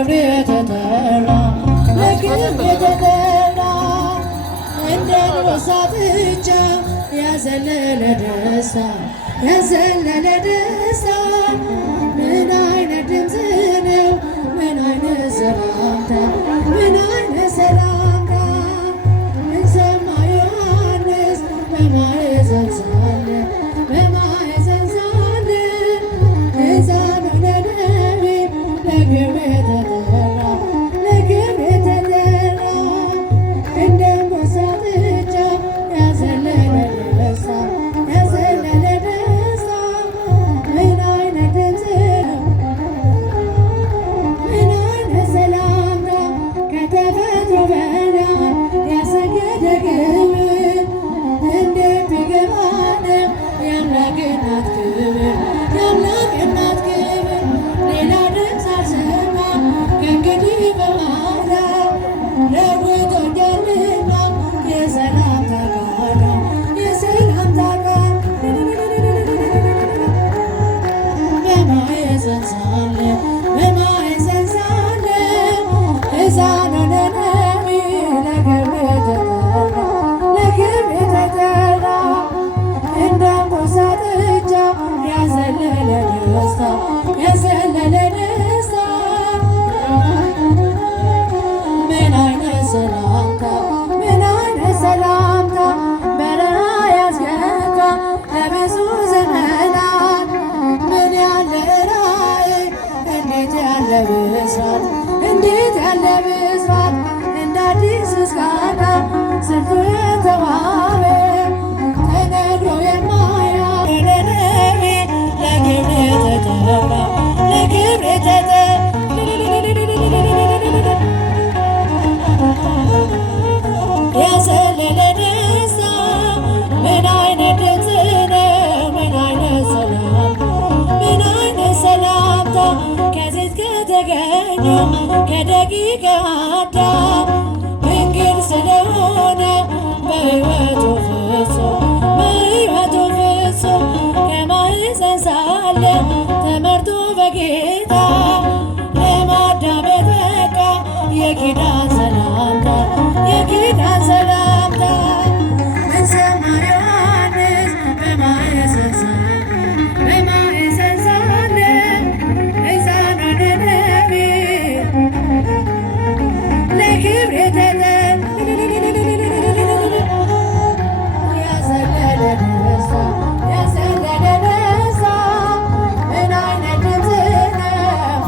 ለክብር የተጠራ ለክብር የተጠራ እንደ አንበሳ ጥጃ ያዘለለ ደስታ ያዘለለ ደስታ ምን አይነት ድምፅ ነው ምን አይነት ሰላምታ ምን አይነት ሰላምታ ምን ሰማ ዮሐንስ በማኅፀን ሳለ በማኅፀን ሳለ ሕፃኑ ለነቢብ ለክብር የተጠራ ለክብር የተጠራ እንደ አንበሳ ጥጃ ያዘለለ ደስታ ያዘለለ ደስታ ምን አይነት ድምፅ ነው ምን አይነት ሰላምታ ከተፈጥሮ በላይ ያሰገደ ክብር እንዴት ቢገባን የአምላክ እናት ክብር የአምላክ እናት ክብር ሌላ ድምፅ አልሰማም ከእንግዲህ በኋላ ለውጦኛልና የሰላምታ ቃል የሰላምታ ቃል በማኅፀን ሳለ በማኅፀን ሳለ ሕፃኑ ለነቢብ ለክብር የተጠራ ለክብር የተጠራ እንደ አንበሳ ጥጃ ያዘለለ ደስታ ያዘለለ ደስታ ምን አይነት ሰላምታ ምን አይነት ሰላምታ በረሃ ያስገባ ለብዙ ዘመናት ምን ያለ ራእይ እንዴት ያለ ብስራት እንዴት ያለ ብስራት እንደ አዲስ ምስጋና ስንቱ የተዋበ ተነግሮ የማያልቅ ለነቢብ ለክብር የተጠራ ለክብር የተጠራ ያዘለለ ደስታ ምን አይነት ድምፅ ነው ምን አይነት ሰላምታ ምን አይነት ሰላምታ ከዚህ ከተገኘ ከደቂቀ አዳም ድንግል ስለሆነ በሕይወቱ ፍጹም ከማኅፀን ሳለ ተመርቶ በጌታ ለማዳመጥ በቃ የኪዳን ሰላምታ የኪዳን ሰላምታ ምን ሰማ ዮሐንስ በማኅፀን ሳለ ሕፃኑ ለነቢብ ለክብር የተጠራ ያዘለለ ደስታ ያዘለለ ደስታ ምን አይነት ድምፅ ነው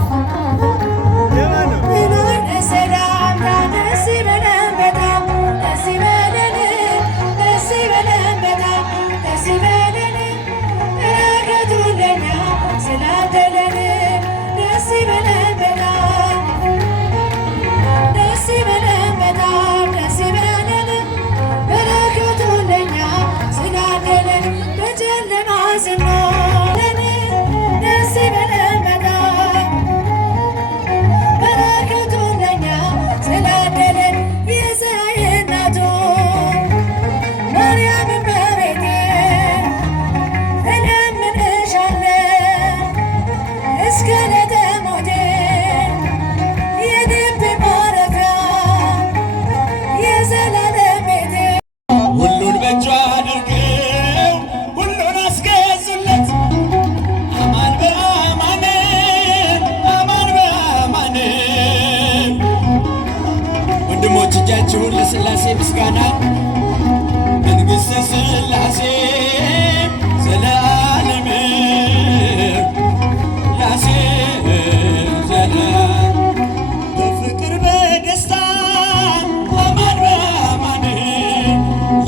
ምን አይነት ሰላምታ ደስ ይበለን በጣም ደስ ይበለን ደስ ይበለን በጣም ደስ ይበለን በረከቱ ለኛ ስላደለን ደስ ይበለን በጣም ደስ ይበለን በጣም ደስ ይበለን በረከቱ ለኛ ስላደለን በጨለማ ስንኖር ደስ ይበለን በጣም በረከቱ ለኛ ስላደለን የፀሐይ እናቱ ማርያም እመቤቴ እለምንሻለሁ እስከ ዕለተ ሞቴ የልቤ ማረፊያ የዘላለም ቤቴ ሁሉን በእጁ አድርገው ሁሉን አስገዙለት አማን በአማን አማን በአማን ወንድሞች እጃችሁን ለሥላሴ ምስጋና መንግሥተ ሥላሴ ዘለዓለም ሥላሴ ዘለዓለም በፍቅር በደስታ አማን በአማን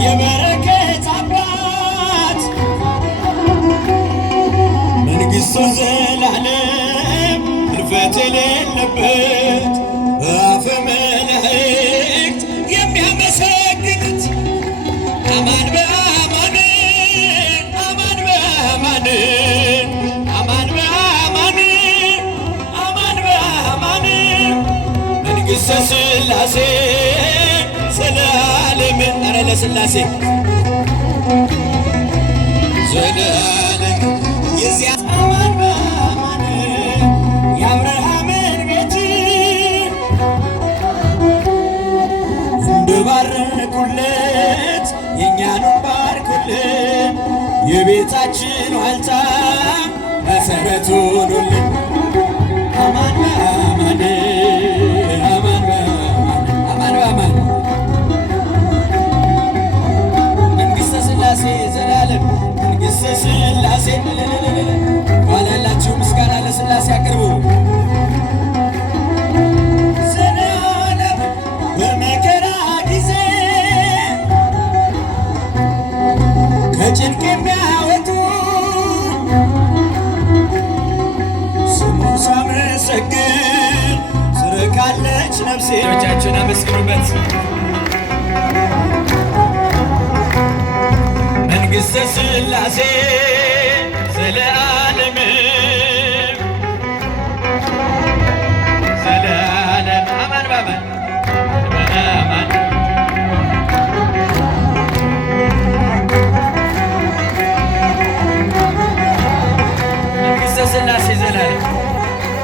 የበረከት አባት መንግሥቱ ዘላለም ሕልፈት የሌለበት በአፈ መላእክት የሚያመሰግኑት አማን በአማን አማን በአማን አማን በአማን አማን በአማን መንግሥተ ሥላሴ ዘለዓለም ኧረ ለሥላሴ ዘለዓለም የዚያ አማን በአማን የአብርሃምን ቤት ባረኩለት የእኛኑን ባርኩልን የቤታችን ዋልታ መሰረቱን ሁሉን አማን በአማን አማን በአማን አማን በአማን መንግሥተ ሥላሴ ዘላለም መንግሥተ ሥላሴ ኋላ ያላችሁ ምስጋና ለሥላሴ አቅርቡ። ዘላለም በመከራ ጊዜ ከጭንቅ የሚያወጡ ስሙን ሳመሰግን ስርካለች ነፍሴ። ቻችሁን አመስግኑበት። መንግሥተ ሥላሴ ዘለዓለም ዘለዓለም አማን በአማን በአማን መንግሥተ ሥላሴ ዘለዓለም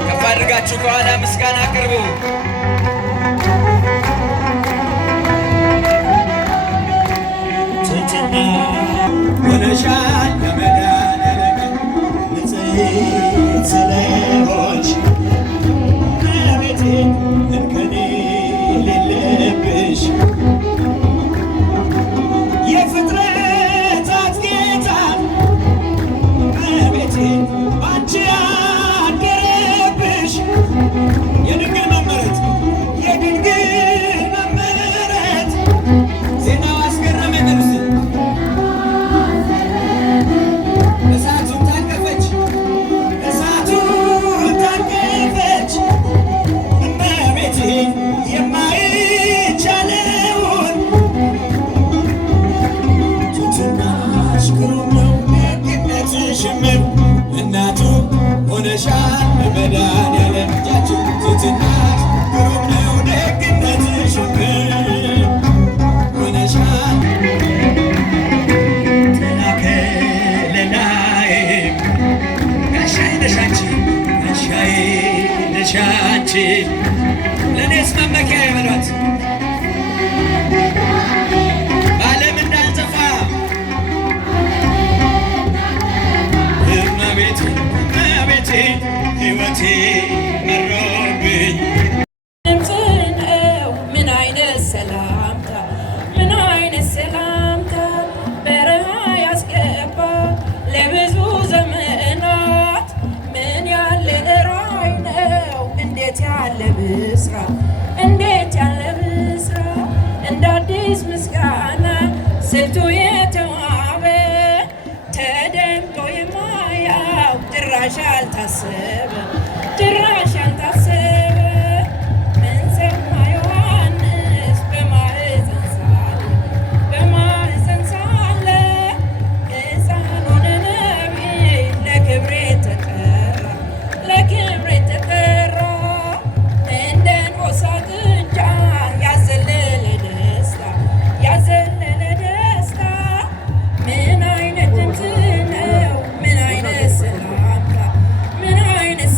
ከፍ አድርጋችሁ ከኋላ ምስጋና አቅርቡ። ትሕትና ሆነሻል ለመድኃኔዓለም ንጽሕት ስለሆንሽ እመቤቴ እንከን የሌለብሽ የፍጥረታት ጌታ እመቤቴ ባንቺ ያደረብሽ የድንግል መመረት የድንግል መመረት ዜናው አስገረመ ነፍሴ እሳቱን ታቀፈች እሳቱን ታቀፈች እመቤቴ የማይቻለውን ትሕትናሽ ግሩም ነው ደግነትሽም እናቱ ሆነሻል መድኃኔዓለም እጃችሁ ትሕትናሽ ግሩም ነው ደግነትሽም ሆነሻል ተላከለላይ ጋሻዬ ነሽ አንቺ ጋሻዬ ነሽ አንቺ ለእኔስ መመኪያዬ በሏት በዓለም እንዳልጠፋ እመቤቴ እመቤቴ ሕይወቴ መሮብኝ ድምፅ ነው ምን አይነት ሰላምታ ምን አይነት ሰላምታ በረሃ ያስገባ ለብዙ ዘመናት ምን ያለ ራዕይ ነው እንዴት ያለ ብስራት እንዴት ያለ ብስራት እንደ አዲስ ምስጋና ስልቱ የተዋበ ተደምጦ የማያው ድራሽ ያልታሰበ ድራሽ ያልታሰበ ምን ሰማ ዮሐንስ በማኅፀን ሳለ ሕፃኑን ነቢይ ለክብሬ ተጠራ ለክብሬ ተጠራ እንደ አንበሳ ግንጃ ያዘለለ ደስታ ያዘለለ ደስታ ምን አይነት ድምፅ ነው ምን አይነት ሰላምታ ምን አይነት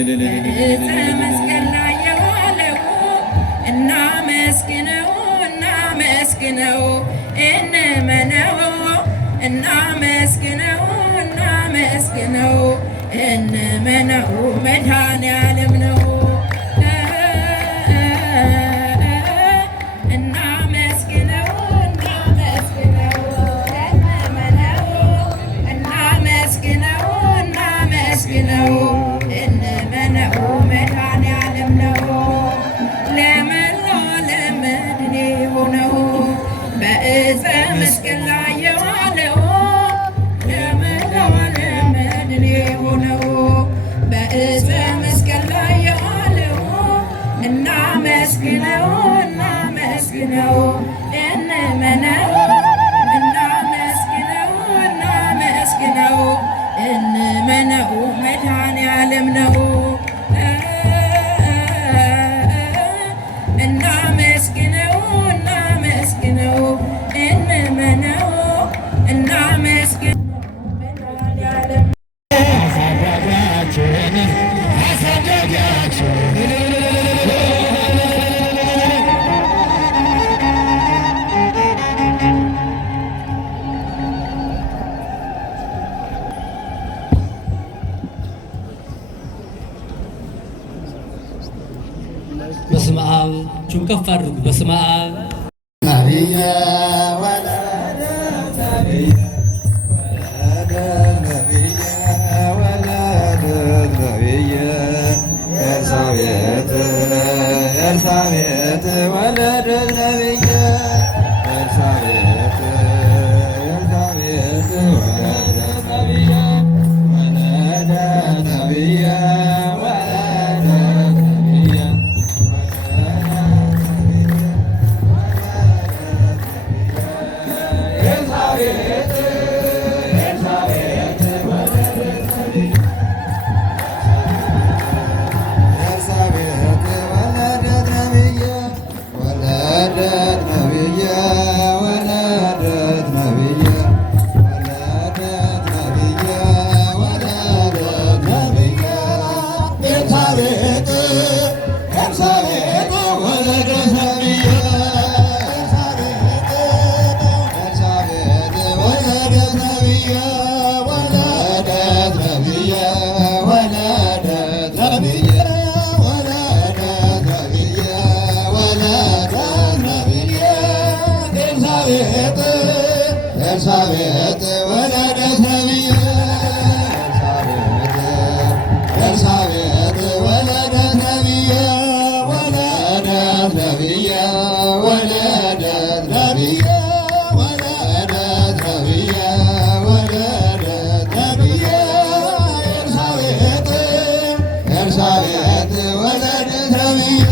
በዕፀ መስቀል ላይ የዋለው እናመስግነው እናመስግነው እንመነው እናመስግነው እናመስግነው እንመነው መድኃኔዓለም ነው። እናመስግነው እናመስግነው እንመነው እናመስግነው እናመስግነው እንመነው መድኃኔዓለም ነው። ለመላው ዓለም መድኃኔ የሆነው በዕፀ መስቀል ላይ የዋለው ለመላው ዓለም መድኃኔ የሆነው በዕፀ መስቀል ላይ የዋለው እናመስግነው እናመስግነው እንመነው እናመስግነው እናመስግነው እንመነው መድኃኔዓለም ነው። እናመስግነው እናመስግነው እንመነው እናመስግነው መድኃኔዓለም በስመ አብ እጁን ከፍ አድርጉ። በስመ አብ ነቢየ ወለደ ነቢየ ወለደ ነቢየ ወለደ ነቢየ ኤልሳቤጥ ኤልሳቤጥ ወለደ ነቢየ ኤልሳቤጥ ኤልሳቤጥ ወለደ ነቢየ ወለደ ነቢየ ኤልሳቤጥ ወለደት ነቢየ ኤልሳቤጥ ወለደት ነቢየ ወለደት ነቢየ ወለደት ነቢየ ወለደት ነቢየ ወለደት ነቢየ ኤልሳቤጥ ኤልሳቤጥ ወለደት ነቢየ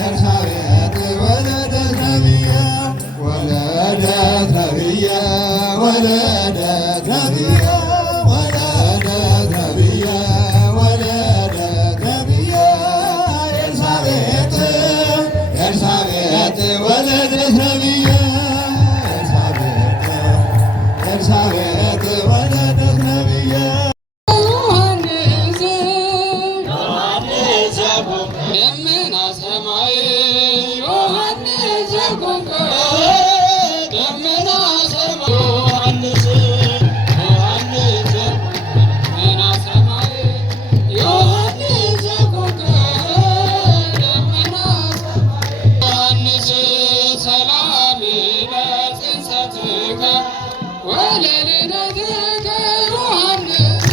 ኤልሳቤጥ ወለደት ነቢየ ወለደት ነቢየ ወለደት ነቢየ ወለደት ነቢየ ወለደት ነቢየ ኤልሳቤጥ ኤልሳቤጥ ወለደት ነቢየ ኤልሳቤጥ ወለደት ነቢየ ደመና ሰማይ ዮሐንስ ዘቆምከ ደመና ሰማይ ዮሐንስ ደመና ሰማይ ዮሐንስ ዘቆምከ ደመና ሰማይ ዮሐንስ ሰላም ለጽንሰትከ ወለልደትከ ዮሐንስ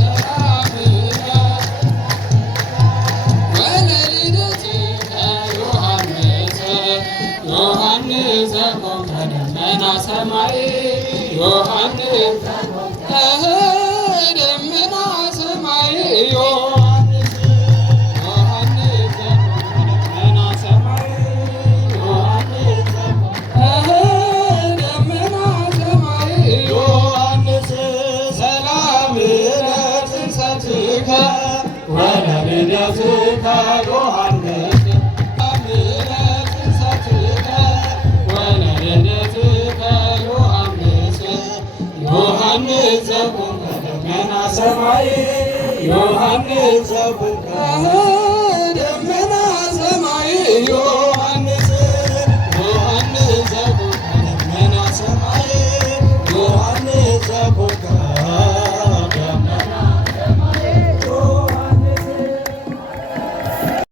ሰላም ዮሐንስ ዘቆምከ ደመና ሰማይ ዮሐንስ ደመና ሰማይ ዮሐንስ ደመና ሰማይ ዮሐንስ ደመና ሰማይ ዮሐንስ ሰላም ለጽንሰትከ ወለልደትከ ዮሐንስ ዮሐንስ ዘቆምከ ደመና ሰማይ ዮሐንስ ዘብርሃን